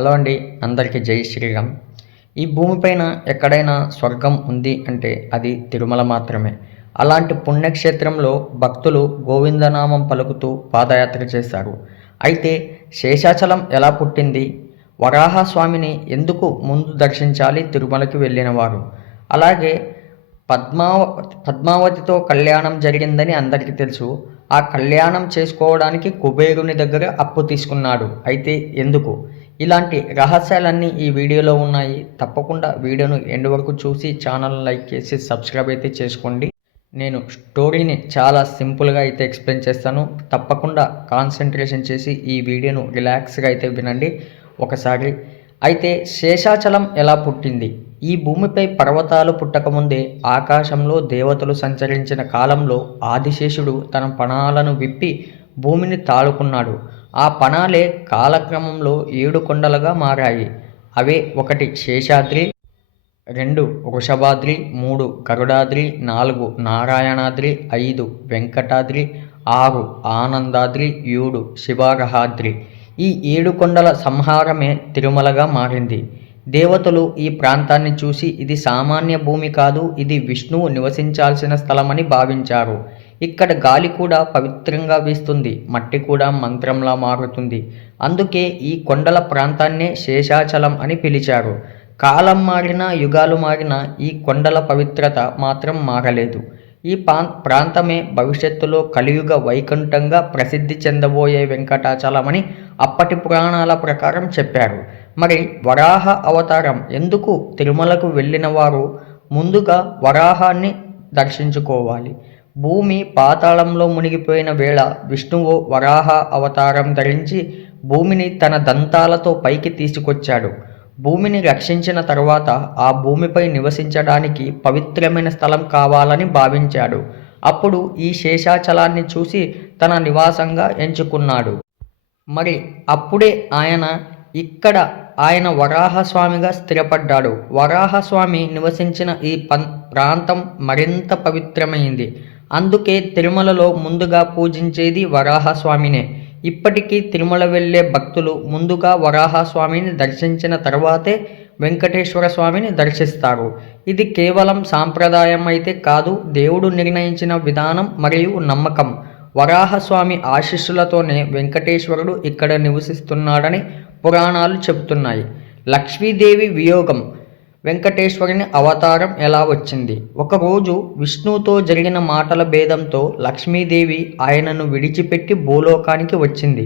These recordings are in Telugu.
హలో అండి అందరికీ జై శ్రీరామ్. ఈ భూమిపైన ఎక్కడైనా స్వర్గం ఉంది అంటే అది తిరుమల మాత్రమే. అలాంటి పుణ్యక్షేత్రంలో భక్తులు గోవిందనామం పలుకుతూ పాదయాత్ర చేశారు. అయితే శేషాచలం ఎలా పుట్టింది? వరాహస్వామిని ఎందుకు ముందు దర్శించాలి తిరుమలకి వెళ్ళిన వారు అలాగే పద్మావ పద్మావతితో కళ్యాణం జరిగిందని అందరికీ తెలుసు. ఆ కళ్యాణం చేసుకోవడానికి కుబేరుని దగ్గర అప్పు తీసుకున్నాడు. అయితే ఎందుకు? ఇలాంటి రహస్యాలన్నీ ఈ వీడియోలో ఉన్నాయి. తప్పకుండా వీడియోను ఎండ్ వరకు చూసి ఛానల్ లైక్ చేసి సబ్స్క్రైబ్ అయితే చేసుకోండి. నేను స్టోరీని చాలా సింపుల్గా అయితే ఎక్స్ప్లెయిన్ చేస్తాను. తప్పకుండా కాన్సన్ట్రేషన్ చేసి ఈ వీడియోను రిలాక్స్గా అయితే వినండి ఒకసారి. అయితే శేషాచలం ఎలా పుట్టింది? ఈ భూమిపై పర్వతాలు పుట్టకముందే ఆకాశంలో దేవతలు సంచరించిన కాలంలో ఆదిశేషుడు తన పణాలను విప్పి భూమిని తాళుకున్నాడు. ఆ పణాలే కాలక్రమంలో ఏడు కొండలుగా మారాయి. అవే ఒకటి శేషాద్రి రెండు వృషభాద్రి మూడు గరుడాద్రి నాలుగు నారాయణాద్రి ఐదు వెంకటాద్రి ఆరు ఆనందాద్రి ఏడు శివారహాద్రి ఈ ఏడు కొండల సంహారమే తిరుమలగా మారింది. దేవతలు ఈ ప్రాంతాన్ని చూసి ఇది సామాన్య భూమి కాదు ఇది విష్ణువు నివసించాల్సిన స్థలమని భావించారు. ఇక్కడ గాలి కూడా పవిత్రంగా వీస్తుంది మట్టి కూడా మంత్రంలా మారుతుంది. అందుకే ఈ కొండల ప్రాంతాన్నే శేషాచలం అని పిలిచారు. కాలం మారినా యుగాలు మారినా ఈ కొండల పవిత్రత మాత్రం మారలేదు. ఈ ప్రాంతమే భవిష్యత్తులో కలియుగ వైకుంఠంగా ప్రసిద్ధి చెందబోయే వెంకటాచలమని అప్పటి పురాణాల ప్రకారం చెప్పారు. మరి వరాహ అవతారం ఎందుకు తిరుమలకు వెళ్ళిన వారు? ముందుగా వరాహాన్ని దర్శించుకోవాలి. భూమి పాతాళంలో మునిగిపోయిన వేళ విష్ణువు వరాహ అవతారం ధరించి భూమిని తన దంతాలతో పైకి తీసుకొచ్చాడు. భూమిని రక్షించిన తరువాత ఆ భూమిపై నివసించడానికి పవిత్రమైన స్థలం కావాలని భావించాడు. అప్పుడు ఈ శేషాచలాన్ని చూసి తన నివాసంగా ఎంచుకున్నాడు. మరి అప్పుడే ఆయన ఇక్కడ ఆయన వరాహస్వామిగా స్థిరపడ్డాడు. వరాహస్వామి నివసించిన ఈ పం ప్రాంతం మరింత పవిత్రమైంది. అందుకే తిరుమలలో ముందుగా పూజించేది వరాహస్వామినే. ఇప్పటికీ తిరుమల వెళ్ళే భక్తులు ముందుగా వరాహస్వామిని దర్శించిన తర్వాతే వెంకటేశ్వర స్వామిని దర్శిస్తారు. ఇది కేవలం సాంప్రదాయం అయితే కాదు దేవుడు నిర్ణయించిన విధానం మరియు నమ్మకం. వరాహస్వామి ఆశీస్సులతోనే వెంకటేశ్వరుడు ఇక్కడ నివసిస్తున్నాడని పురాణాలు చెబుతున్నాయి. లక్ష్మీదేవి వియోగం. వెంకటేశ్వరుని అవతారం ఎలా వచ్చింది? ఒకరోజు విష్ణువుతో జరిగిన మాటల భేదంతో లక్ష్మీదేవి ఆయనను విడిచిపెట్టి భూలోకానికి వచ్చింది.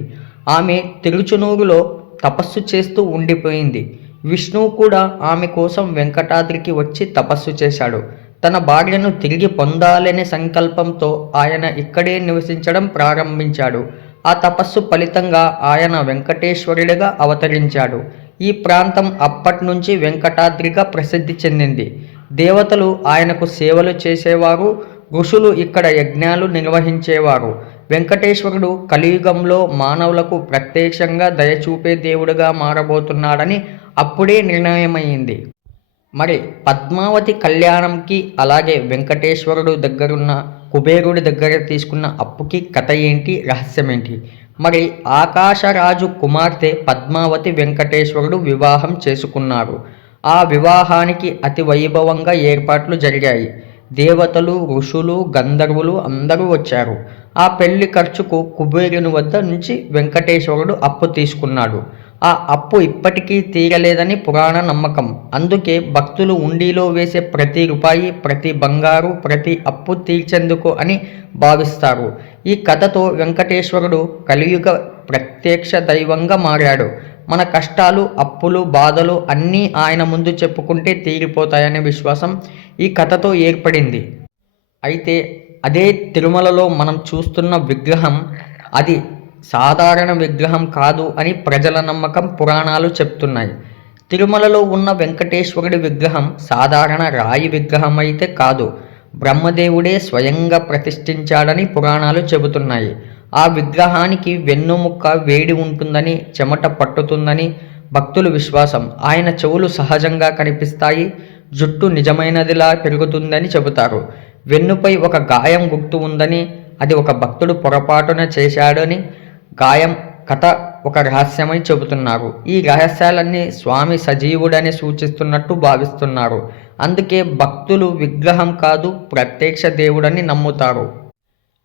ఆమె తిరుచునూరులో తపస్సు చేస్తూ ఉండిపోయింది. విష్ణువు కూడా ఆమె కోసం వెంకటాద్రికి వచ్చి తపస్సు చేశాడు. తన భార్యను తిరిగి పొందాలనే సంకల్పంతో ఆయన ఇక్కడే నివసించడం ప్రారంభించాడు. ఆ తపస్సు ఫలితంగా ఆయన వెంకటేశ్వరుడిగా అవతరించాడు. ఈ ప్రాంతం అప్పటి నుంచి వెంకటాద్రిగా ప్రసిద్ధి చెందింది. దేవతలు ఆయనకు సేవలు చేసేవారు ఋషులు ఇక్కడ యజ్ఞాలు నిర్వహించేవారు. వెంకటేశ్వరుడు కలియుగంలో మానవులకు ప్రత్యక్షంగా దయచూపే దేవుడుగా మారబోతున్నాడని అప్పుడే నిర్ణయమైంది. మరి పద్మావతి కళ్యాణంకి అలాగే వెంకటేశ్వరుడు దగ్గరున్న కుబేరుడి దగ్గర తీసుకున్న అప్పుకి కథ ఏంటి రహస్యం ఏంటి మరి ఆకాశరాజు కుమార్తె పద్మావతి వెంకటేశ్వరుడు వివాహం చేసుకున్నారు. ఆ వివాహానికి అతి వైభవంగా ఏర్పాట్లు జరిగాయి. దేవతలు ఋషులు గంధర్వులు అందరూ వచ్చారు. ఆ పెళ్ళి ఖర్చుకు కుబేరుని వద్ద నుంచి వెంకటేశ్వరుడు అప్పు తీసుకున్నాడు. ఆ అప్పు ఇప్పటికీ తీరలేదని పురాణ నమ్మకం. అందుకే భక్తులు ఉండిలో వేసే ప్రతి రూపాయి ప్రతి బంగారు ప్రతి అప్పు తీర్చేందుకు అని భావిస్తారు. ఈ కథతో వెంకటేశ్వరుడు కలియుగ ప్రత్యక్ష దైవంగా మారాడు. మన కష్టాలు అప్పులు బాధలు అన్నీ ఆయన ముందు చెప్పుకుంటే తీరిపోతాయనే విశ్వాసం ఈ కథతో ఏర్పడింది. అయితే అదే తిరుమలలో మనం చూస్తున్న విగ్రహం అది సాధారణ విగ్రహం కాదు అని ప్రజల నమ్మకం పురాణాలు చెప్తున్నాయి. తిరుమలలో ఉన్న వెంకటేశ్వరుడి విగ్రహం సాధారణ రాయి విగ్రహం అయితే కాదు బ్రహ్మదేవుడే స్వయంగా ప్రతిష్ఠించాడని పురాణాలు చెబుతున్నాయి. ఆ విగ్రహానికి వెన్నుముక్క వేడి ఉంటుందని చెమట పట్టుతుందని భక్తులు విశ్వాసం. ఆయన చెవులు సహజంగా కనిపిస్తాయి జుట్టు నిజమైనదిలా పెరుగుతుందని చెబుతారు. వెన్నుపై ఒక గాయం గుర్తు ఉందని అది ఒక భక్తుడు పొరపాటున చేశాడని గాయం కథ ఒక రహస్యమని చెబుతున్నారు ఈ రహస్యాలన్నీ స్వామి సజీవుడని సూచిస్తున్నట్టు భావిస్తున్నారు అందుకే భక్తులు విగ్రహం కాదు ప్రత్యక్ష దేవుడని నమ్ముతారు.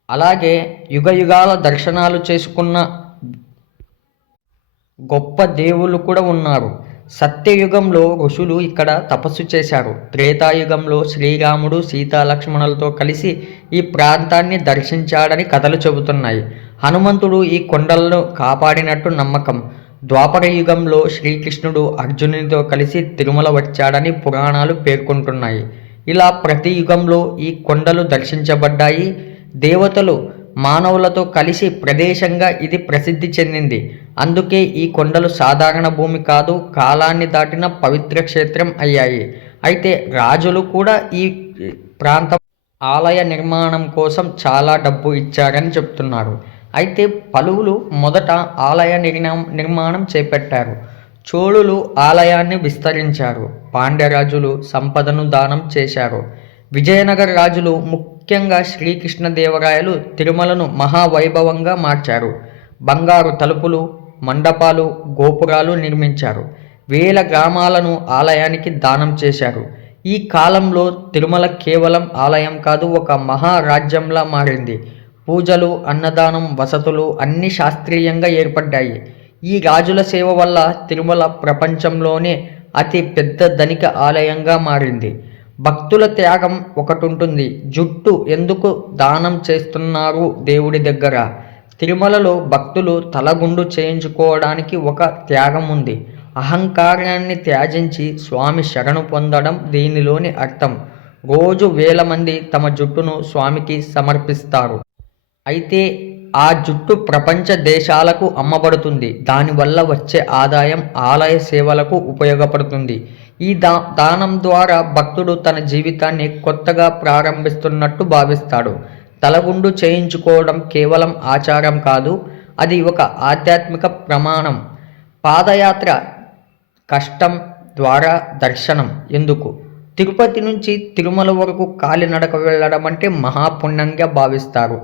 అలాగే యుగ యుగాల దర్శనాలు చేసుకున్న గొప్ప దేవుళ్ళు కూడా ఉన్నారు. సత్యయుగంలో ఋషులు ఇక్కడ తపస్సు చేశారు. త్రేతాయుగంలో శ్రీరాముడు సీతాలక్ష్మణులతో కలిసి ఈ ప్రాంతాన్ని దర్శించాడని కథలు చెబుతున్నాయి. హనుమంతుడు ఈ కొండలను కాపాడినట్టు నమ్మకం. ద్వాపర యుగంలో శ్రీకృష్ణుడు అర్జునునితో కలిసి తిరుమల వచ్చాడని పురాణాలు పేర్కొంటున్నాయి. ఇలా ప్రతి యుగంలో ఈ కొండలు దర్శించబడ్డాయి. దేవతలు మానవులతో కలిసి ప్రదేశంగా ఇది ప్రసిద్ధి చెందింది. అందుకే ఈ కొండలు సాధారణ భూమి కాదు కాలాన్ని దాటిన పవిత్ర క్షేత్రం అయ్యాయి. అయితే రాజులు కూడా ఈ ప్రాంతం ఆలయ నిర్మాణం కోసం చాలా డబ్బు ఇచ్చారని చెప్తున్నారు. అయితే పలువులు మొదట ఆలయ నిర్మాణం చేపట్టారు. చోళులు ఆలయాన్ని విస్తరించారు. పాండ్యరాజులు సంపదను దానం చేశారు. విజయనగర రాజులు ముఖ్యంగా శ్రీకృష్ణదేవరాయలు తిరుమలను మహావైభవంగా మార్చారు. బంగారు తలుపులు మండపాలు గోపురాలు నిర్మించారు. వేల గ్రామాలను ఆలయానికి దానం చేశారు. ఈ కాలంలో తిరుమల కేవలం ఆలయం కాదు ఒక మహారాజ్యంలా మారింది. పూజలు అన్నదానం వసతులు అన్ని శాస్త్రీయంగా ఏర్పడ్డాయి. ఈ రాజుల సేవ వల్ల తిరుమల ప్రపంచంలోనే అతి పెద్ద ధనిక ఆలయంగా మారింది. భక్తుల త్యాగం ఒకటి ఉంటుంది జుట్టు ఎందుకు దానం చేస్తున్నారు దేవుడి దగ్గర? తిరుమలలో భక్తులు తలగుండు చేయించుకోవడానికి ఒక త్యాగం ఉంది. అహంకారాన్ని త్యాజించి స్వామి శరణు పొందడం దీనిలోని అర్థం. రోజు వేల మంది తమ జుట్టును స్వామికి సమర్పిస్తారు. అయితే ఆ జుట్టు ప్రపంచ దేశాలకు అమ్మబడుతుంది. దానివల్ల వచ్చే ఆదాయం ఆలయ సేవలకు ఉపయోగపడుతుంది. ఈ దా దానం ద్వారా భక్తుడు తన జీవితాన్ని కొత్తగా ప్రారంభిస్తున్నట్టు భావిస్తాడు. తలగుండు చేయించుకోవడం కేవలం ఆచారం కాదు అది ఒక ఆధ్యాత్మిక ప్రమాణం. పాదయాత్ర కష్టం ద్వారా దర్శనం ఎందుకు? తిరుపతి నుంచి తిరుమల వరకు కాలినడక వెళ్ళడం అంటే మహాపుణ్యంగా భావిస్తారు.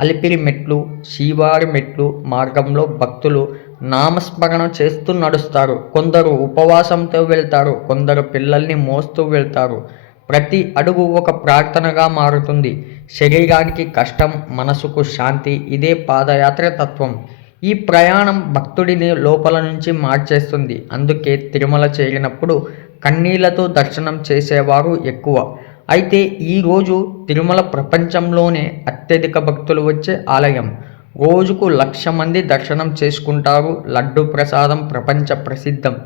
అలిపిరి మెట్లు శ్రీవారి మెట్లు మార్గంలో భక్తులు నామస్మరణ చేస్తూ నడుస్తారు. కొందరు ఉపవాసంతో వెళ్తారు కొందరు పిల్లల్ని మోస్తూ వెళ్తారు. ప్రతి అడుగు ఒక ప్రార్థనగా మారుతుంది. శరీరానికి కష్టం మనసుకు శాంతి ఇదే పాదయాత్ర తత్వం. ఈ ప్రయాణం భక్తుడిని లోపల నుంచి మార్చేస్తుంది. అందుకే తిరుమల చేరినప్పుడు కన్నీళ్ళతో దర్శనం చేసేవారు ఎక్కువ. అయితే ఈరోజు తిరుమల ప్రపంచంలోనే అత్యధిక భక్తులు వచ్చే ఆలయం. రోజుకు లక్ష మంది దర్శనం చేసుకుంటారు. లడ్డు ప్రసాదం ప్రపంచ ప్రసిద్ధం.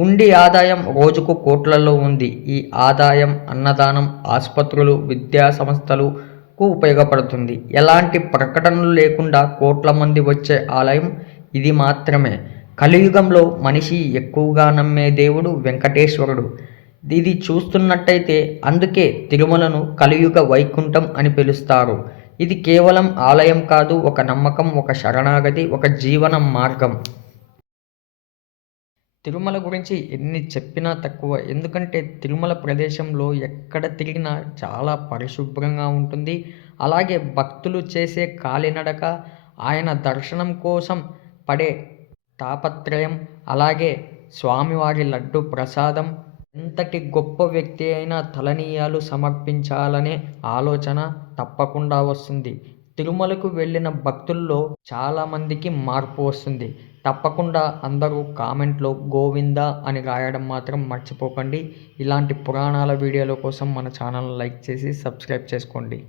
ఉండి ఆదాయం రోజుకు కోట్లలో ఉంది. ఈ ఆదాయం అన్నదానం ఆసుపత్రులు విద్యా సంస్థలకు ఉపయోగపడుతుంది. ఎలాంటి ప్రకటనలు లేకుండా కోట్ల మంది వచ్చే ఆలయం ఇది మాత్రమే. కలియుగంలో మనిషి ఎక్కువగా నమ్మే దేవుడు వెంకటేశ్వరుడు. ఇది చూస్తున్నట్టయితే అందుకే తిరుమలను కలియుగ వైకుంఠం అని పిలుస్తారు. ఇది కేవలం ఆలయం కాదు ఒక నమ్మకం ఒక శరణాగతి ఒక జీవన మార్గం. తిరుమల గురించి ఎన్ని చెప్పినా తక్కువ. ఎందుకంటే తిరుమల ప్రదేశంలో ఎక్కడ తిరిగినా చాలా పరిశుభ్రంగా ఉంటుంది. అలాగే భక్తులు చేసే కాలినడక ఆయన దర్శనం కోసం పడే తాపత్రయం అలాగే స్వామివారి లడ్డు ప్రసాదం ఎంతటి గొప్ప వ్యక్తి అయినా తలనీయాలు సమర్పించాలనే ఆలోచన తప్పకుండా వస్తుంది. తిరుమలకు వెళ్ళిన భక్తుల్లో చాలామందికి మార్పు వస్తుంది. తప్పకుండా అందరూ కామెంట్లో గోవింద అని రాయడం మాత్రం మర్చిపోకండి. ఇలాంటి పురాణాల వీడియోల కోసం మన ఛానల్ లైక్ చేసి సబ్స్క్రైబ్ చేసుకోండి.